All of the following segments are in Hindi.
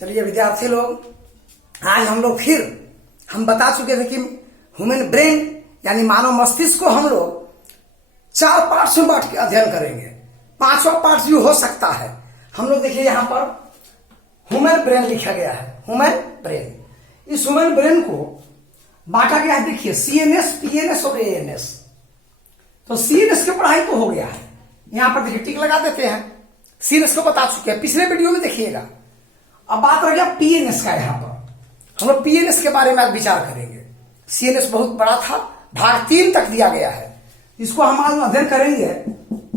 चलिए विद्यार्थी लोग, आज हम लोग फिर बता चुके थे कि ह्यूमन ब्रेन यानी मानव मस्तिष्क को हम लोग 4 पार्ट्स में बांट के अध्ययन करेंगे। 5वां पार्ट भी हो सकता है। हम लोग देखिए यहाँ पर ह्यूमन ब्रेन लिखा गया है। ह्यूमन ब्रेन, इस ह्यूमन ब्रेन को बांटा गया है। देखिए CNS, PNS और ANS। तो CNS की पढ़ाई तो हो गया है, यहां पर देखिए टिक लगा देते हैं। CNS को बता चुके हैं, पिछले वीडियो में देखिएगा। अब बात रह गया PNS का। यहां पर हम लोग PNS के बारे में आज विचार करेंगे। CNS बहुत बड़ा था, भाग 3 तक दिया गया है। इसको हम आज अध्ययन करेंगे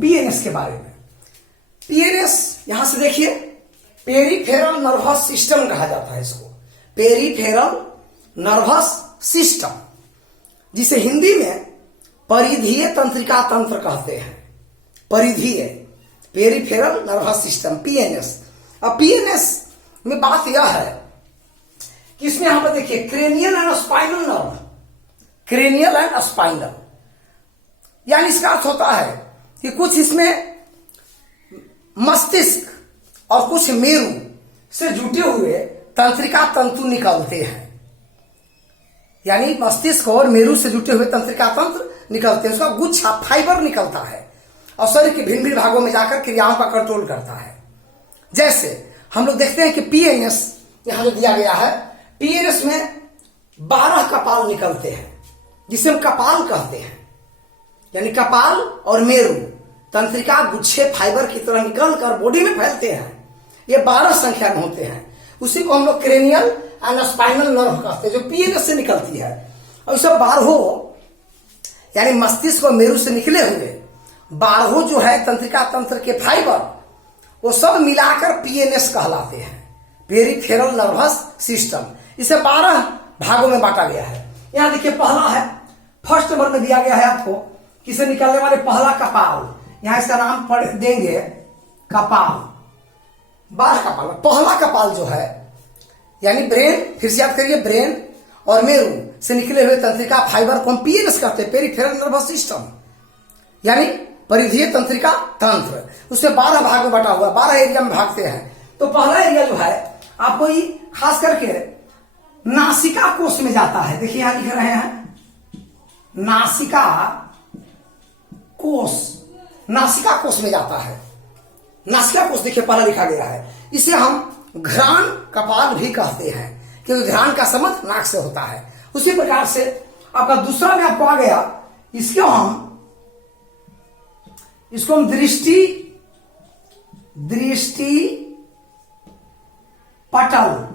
PNS के बारे में। PNS यहां से देखिए पेरिफेरल नर्वस सिस्टम कहा जाता है इसको। पेरिफेरल नर्वस सिस्टम, जिसे हिंदी में परिधीय तंत्रिका तंत्र कहते हैं। परिधीय, पेरिफेरल नर्वस सिस्टम, PNS। अब PNS में बात यह है कि इसमें यहां पर देखिए cranial and spinal nerve, cranial and spinal, यानी इसका अर्थ होता है कि कुछ इसमें मस्तिष्क और कुछ मेरु से जुटे हुए तंत्रिका तंतु निकलते हैं। यानी मस्तिष्क और मेरु से जुटे हुए तंत्रिका तंत्र निकलते हैं, उसका गुच्छा फाइबर निकलता है और शरीर के भिन्न भिन्न भागों में जाकर क्रियाओं का कंट्रोल करता है। जैसे हम लोग देखते हैं कि PNS यहां जो दिया गया है, PNS में 12 कपाल निकलते हैं, जिसे हम कपाल कहते हैं। यानी कपाल और मेरु तंत्रिका गुच्छे फाइबर की तरह निकल कर बॉडी में फैलते हैं। ये 12 संख्या में होते हैं। उसी को हम लोग क्रेनियल एंड स्पाइनल नर्व कहते हैं, जो PNS से निकलती है। और इसे 12 यानी मस्तिष्क और मेरु से निकले हुए 12 जो है तंत्रिका तंत्र के फाइबर, वो सब मिलाकर PNS कहलाते हैं, पेरिफेरल नर्वस सिस्टम। इसे 12 भागों में बांटा गया है। यहां देखिए पहला है, फर्स्ट नंबर में दिया गया है आपको, किसे निकलने वाले पहला कपाल। यहां इसका नाम पढ़ देंगे कपाल। 12 कपाल, पहला कपाल जो है यानी ब्रेन, फिर से याद करिए, ब्रेन और मेरु से निकले हुए तंत्रिका फाइबर को हम PNS कहते हैं, पेरिफेरल नर्वस सिस्टम, यानी परिधीय तंत्रिका तंत्र। उसमें 12 भाग में बटा हुआ, 12 एरिया में भागते हैं। तो पहला एरिया जो है आपको ये खास करके नासिका कोश में जाता है। देखिए यहां लिख रहे हैं नासिका कोश, नासिका कोश में जाता है। नासिका कोश देखिए पहला लिखा गया है। इसे हम घ्राण कपाल भी कहते हैं, क्योंकि घ्राण का संबंध नाक से होता है। उसी प्रकार से आपका दूसरा में आपको आ गया, इसको हम दृष्टि पटल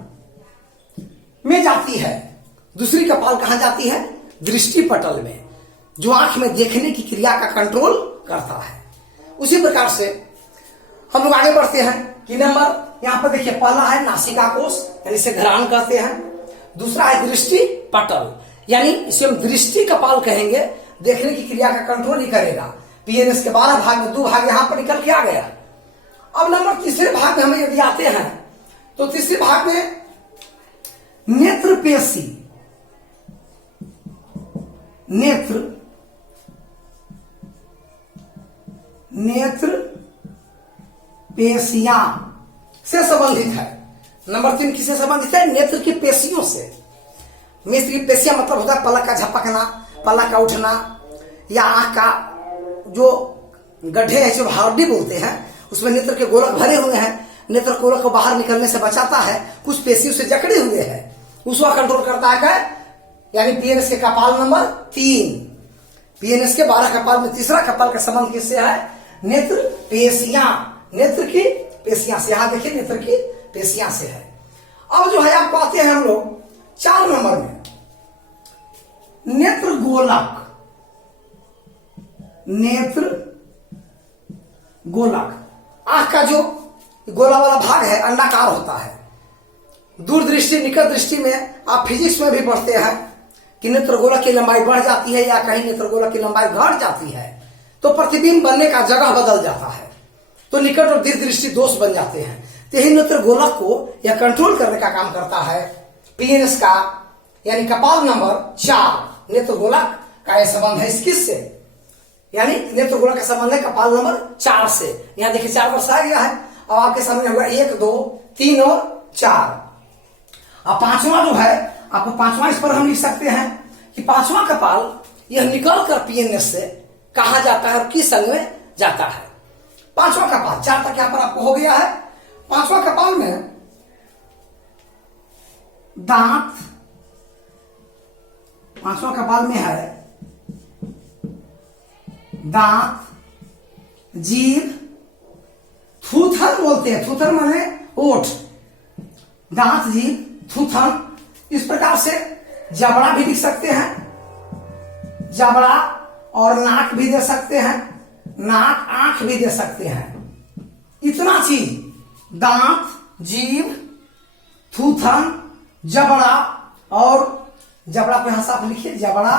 में जाती है। दूसरी कपाल कहां जाती है? दृष्टि पटल में, जो आंख में देखने की क्रिया का कंट्रोल करता है। उसी प्रकार से हम लोग आगे बढ़ते हैं कि नंबर यहां पर देखिए पहला है नासिका कोश, यानी इसे घ्राण कहते हैं। दूसरा है दृष्टि पटल, यानी इसे हम दृष्टि कपाल कहेंगे, देखने की क्रिया का कंट्रोल ही करेगा। PNS के 12 भाग में 2 भाग यहां पर निकल के आ गया। अब नंबर तीसरे भाग में हमें यदि आते हैं तो तीसरे भाग में नेत्र पेशी, नेत्र पेशियां से संबंधित है। नंबर 3 किससे संबंधित है? नेत्र की पेशियों से। नेत्र की पेशियां मतलब होता है पलक का झपकना, पलक का उठना, या आंख का जो गड्ढे है, जो हार्डी बोलते हैं, उसमें नेत्र के गोलक भरे हुए हैं। नेत्र गोलक को बाहर निकलने से बचाता है। कुछ पेशियों से जकड़े हुए हैं, उसको कंट्रोल करता है क्या? यानी PNS के कपाल नंबर 3। PNS के 12 कपाल में तीसरा कपाल का संबंध किससे है? नेत्र पेशियां, नेत्र की पेशियां से। यहां देखिए नेत्र की पेशियां से है। अब जो है आपको आते हैं हम लोग 4 नंबर में, नेत्र गोलक। नेत्र गोलक, आंख का जो गोला वाला भाग है अंडाकार होता है। दूरदृष्टि निकट दृष्टि में आप फिजिक्स में भी पढ़ते हैं कि नेत्र गोलक की लंबाई बढ़ जाती है या कहीं नेत्र गोलक की लंबाई घट जाती है तो प्रतिबिंब बनने का जगह बदल जाता है, तो निकट और दीर्घ दृष्टि दोष बन जाते हैं। तो यही नेत्र गोलक को यह कंट्रोल करने का काम करता है PNS का, यानी कपाल नंबर 4। नेत्र गोलक का यह संबंध है किससे? यानी नेत्र गोलक का संबंध है कपाल नंबर 4 से। यहां देखिए 4 वर्ष आ गया है। अब आपके सामने होगा 1, 2, 3 और 4। अब पांचवा जो है आपको पांचवा, इस पर हम लिख सकते हैं कि पांचवा कपाल यह निकल कर पीएनएस से कहा जाता है और किस अंग में जाता है। पांचवा कपाल, 4 तक यहां पर आपको हो गया है। पांचवा कपाल में दांत, पांचवा कपाल में है दांत, जीभ, थूथन बोलते हैं, थूथन माने ओठ, दांत, जीभ, थूथन। इस प्रकार से जबड़ा भी लिख सकते हैं, जबड़ा, और नाक भी दे सकते हैं, नाक, आंख भी दे सकते हैं। इतना चीज, दांत, जीभ, थूथन, जबड़ा, और जबड़ा को यहां साफ लिखिए, जबड़ा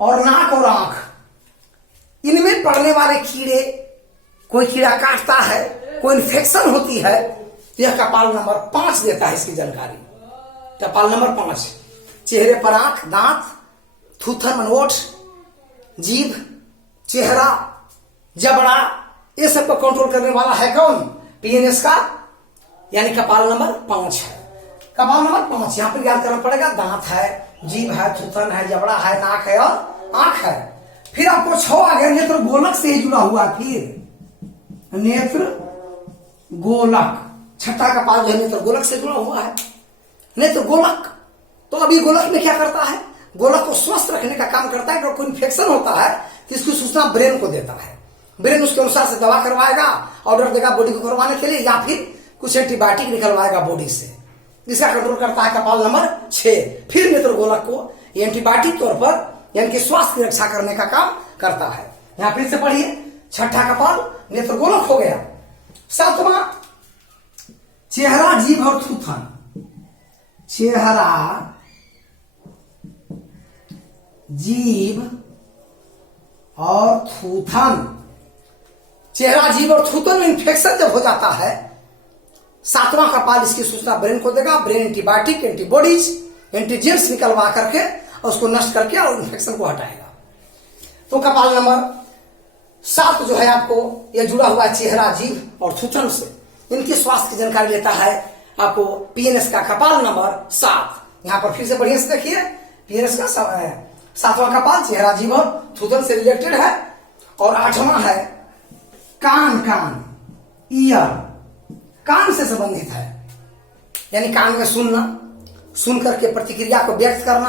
और नाक और आंख, इनमें पड़ने वाले कीड़े, कोई कीड़ा काटता है, कोई इन्फेक्शन होती है, यह कपाल नंबर 5 देता है इसकी जानकारी। कपाल नंबर 5, चेहरे पर आंख, दांत, थूथन मन ओठ, जीभ, चेहरा, जबड़ा, ये सब को कंट्रोल करने वाला है कौन? पीएनएस का, यानी कपाल नंबर 5 है। कपाल नंबर 5 यहां पर याद करना पड़ेगा, दांत है, जीभ है, थूथन है, जबड़ा है, नाक है और आंख है। फिर आपको 6 आ गया, नेत्र गोलक से ही जुड़ा हुआ, फिर नेत्र गोलक, छठा कपाल जो है नेत्र गोलक से जुड़ा हुआ है। नेत्र गोलक, तो अभी गोलक में क्या करता है? गोलक को स्वस्थ रखने का काम करता है। अगर कोई इन्फेक्शन होता है तो इसकी सूचना ब्रेन को देता है, ब्रेन उसके अनुसार से दवा करवाएगा, ऑर्डर देगा बॉडी को करवाने के लिए, या फिर कुछ एंटीबायोटिक निकलवाएगा बॉडी से। इसका कंट्रोल करता है कपाल नंबर 6। फिर नेत्र गोलक को एंटीबायोटिक तौर पर यानी कि स्वास्थ्य की रक्षा करने का काम करता है। यहां फिर से पढ़िए, छठा कपाल नेत्र गोलक हो गया। 7वां चेहरा, जीभ और थूथन, चेहरा, जीभ और थूथन। चेहरा, जीभ और थूथन में इंफेक्शन जब हो जाता है, 7वां कपाल इसकी सूचना ब्रेन को देगा। ब्रेन एंटीबायोटिक, एंटीबॉडीज, एंटीजेंस निकलवा करके और उसको नष्ट करके और इन्फेक्शन को हटाएगा। तो कपाल नंबर 7 जो है आपको यह जुड़ा हुआ है चेहरा, जीभ और थूथन से। इनकी स्वास्थ्य की जानकारी लेता है आपको पीएनएस का कपाल नंबर 7। यहां पर फिर से बढ़िया से देखिए, पीएनएस का 7वां कपाल चेहरा, जीभ और थूथन से रिलेटेड है। और 8वां है कान, कान, ईयर, कान से संबंधित है, यानी कान में सुनना, सुन करके प्रतिक्रिया को व्यक्त करना,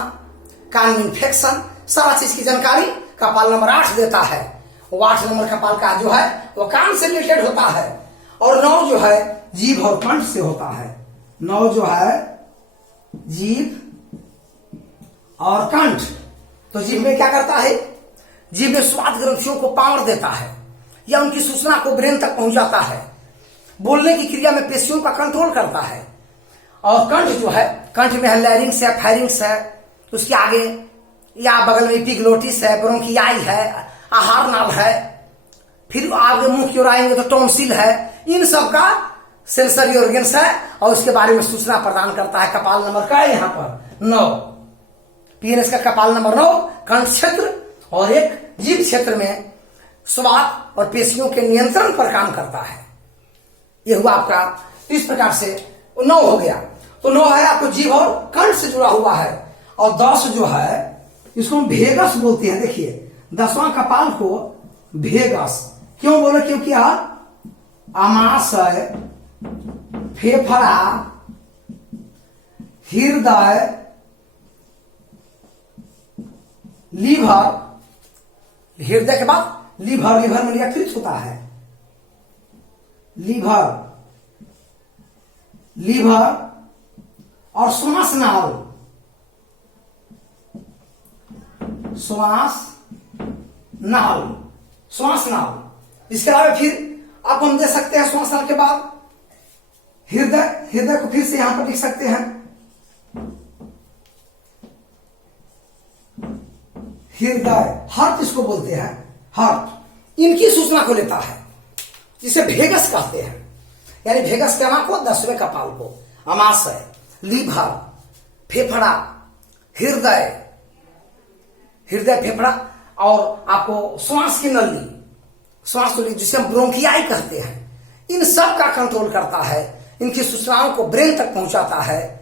कान में इंफेक्शन, सारा चीज की जानकारी कपाल नंबर 8 देता है। वो 8 नंबर कपाल का जो है वो कान से रिलेटेड होता है। और 9 जो है जीभ और कंठ से होता है। 9 जो है जीभ और कंठ। तो जीभ में क्या करता है? जीभ में स्वाद ग्रंथियों को पावर देता है या उनकी सूचना को ब्रेन तक पहुंचाता है। बोलने की क्रिया में पेशियों का कंट्रोल करता है। और कंठ जो है, कंठ में है लैरिंग्स है, फैरिंग्स है, उसके आगे या बगल में एपिग्लोटिस है, ब्रोंकियाई है, आहार नाल है, फिर आगे मुंह की ओर आएंगे तो टॉन्सिल है। इन सब का सेंसरी ऑर्गन्स है और उसके बारे में सूचना प्रदान करता है। कपाल नंबर का है यहाँ पर 9। पीएनएस का कपाल नंबर 9 कंठ क्षेत्र और एक जीभ क्षेत्र में स्वाद और पेशियों के नियंत्रण पर काम करता है। यह हुआ आपका, इस प्रकार से 9 हो गया। तो 9 है आपको जीभ और कंठ से जुड़ा हुआ है। और 10 जो है इसको हम भेगस बोलते हैं। देखिए 10वां कपाल को भेगस क्यों बोले? क्योंकि यह आमाशय, फेफड़ा, हृदय, लीवर, हृदय के बाद लीवर, लीवर में यकृत होता है। लीवर, लीवर और श्वास नाल, श्वास नाल, श्वास नाल। इसके अलावा फिर आप हम दे सकते हैं श्वास नाल के बाद हृदय, हृदय को फिर से यहां पर लिख सकते हैं। हृदय, हार्ट इसको बोलते हैं, हार्ट। इनकी सूचना को लेता है, जिसे भेगस कहते हैं। यानी भेगस कमा को 10वें कपाल को अमाशय, लीवर, फेफड़ा, हृदय, हृदय, फेफड़ा और आपको श्वास की नली, श्वास नली जिसे हम ब्रोंकियाई कहते हैं, इन सब का कंट्रोल करता है इनकी सूचनाओं को ब्रेन तक पहुंचाता है,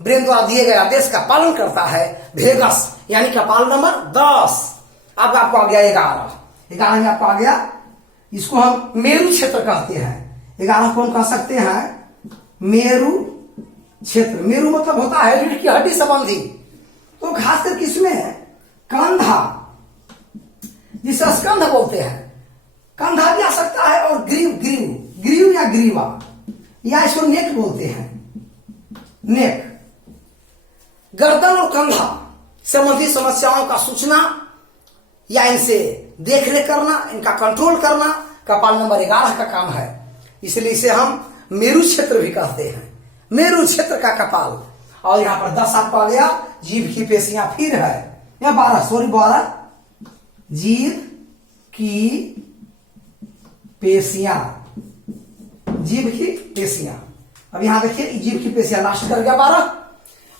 ब्रेन द्वारा दिए गए आदेश का पालन करता है। वेगस यानी कपाल नंबर 10। अब आपको आ गया 11 में आपको आ गया, इसको हम मेरु क्षेत्र कहते हैं। 11 को हम कह सकते हैं मेरु क्षेत्र। मेरु मतलब होता है रीढ़ की हड्डी संबंधी। तो खासकर किसमें कंधा, जिसे स्कंध बोलते हैं, कंधा भी आ सकता है, और ग्रीव या ग्रीवा, या इसको नेक बोलते हैं, नेक। गर्दन और कंधा संबंधी समस्याओं का सूचना या इनसे देखरेख करना, इनका कंट्रोल करना कपाल नंबर 11 का काम है। इसलिए इसे हम मेरु क्षेत्र भी कहते हैं, मेरु क्षेत्र का कपाल। और यहां पर 10 आपको आ गया, जीभ की पेशियां फिर है, या 12 जीभ की पेशियां, जीभ की पेशियां। अब यहां देखिए जीभ की पेशियां लास्ट कर गया 12।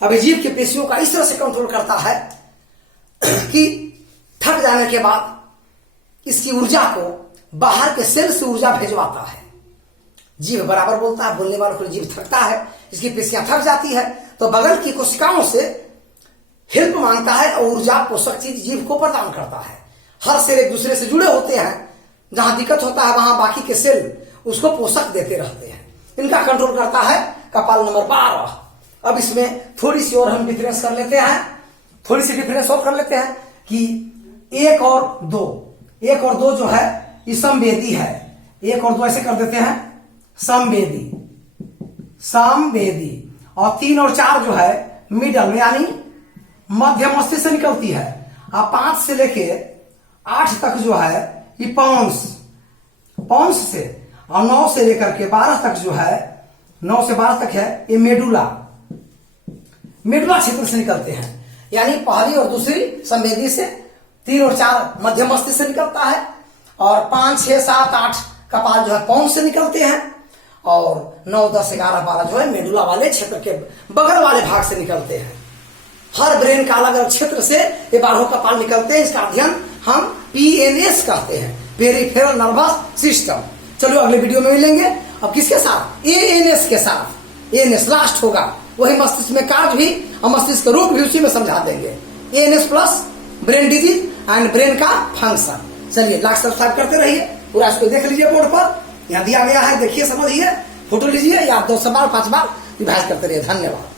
अब जीभ की पेशियों का इस तरह से कंट्रोल करता है कि थक जाने के बाद इसकी ऊर्जा को बाहर के सेल से ऊर्जा भेजवाता है। जीभ बराबर बोलता है, बोलने वालों को जीभ थकता है, इसकी पेशियां थक जाती है तो बगल की कोशिकाओं से हेल्प मांगता है और ऊर्जा पोषक चीज जीभ को प्रदान करता है। हर सेल एक दूसरे से जुड़े होते हैं, जहां दिक्कत होता है वहां बाकी के सेल उसको पोषक देते रहते हैं। इनका कंट्रोल करता है कपाल नंबर 12। अब इसमें थोड़ी सी और हम डिफरेंस कर लेते हैं, थोड़ी सी डिफरेंस और कर लेते हैं कि 1 और 2 जो है ये समवेदी है। 1 और 2 ऐसे कर देते हैं समवेदी, और 3 और 4 जो है मिडल में, यानी मध्य मस्तिष्क से निकलती है। अब 5 से लेके 8 तक जो है ये पॉन्स से, और 9 से लेकर के 12 तक जो है, 9 से 12 तक है ये मेडुला क्षेत्र से निकलते हैं। यानी पहली और दूसरी संवेदी से, 3 और 4 मध्य मस्तिष्क से निकलता है, और 5, 6, 7, 8 कपाल जो है पॉन्स से निकलते हैं, और 9, 10, 11, 12 जो है मेडुला वाले क्षेत्र के बगल वाले भाग से निकलते हैं। हर ब्रेन का अलग अलग क्षेत्र से ये 12 कपाल निकलते हैं। इसका अध्ययन हम PNS कहते हैं, पेरिफेरल नर्वस सिस्टम। चलो अगले वीडियो में मिलेंगे। अब किसके साथ? ANS के साथ। ANS लास्ट होगा, वही मस्तिष्क में कार्य भी और मस्तिष्क का रोग भी उसी में समझा देंगे। ANS plus brain disease and brain का फंक्शन। चलिए लाइक सब्सक्राइब करते रहिए, पूरा इसको देख लीजिए बोर्ड पर, यहाँ दिया गया है, देखिए समझिए, फोटो लीजिए, या 2 बार 5 बार रिवाइज करते रहिए। धन्यवाद।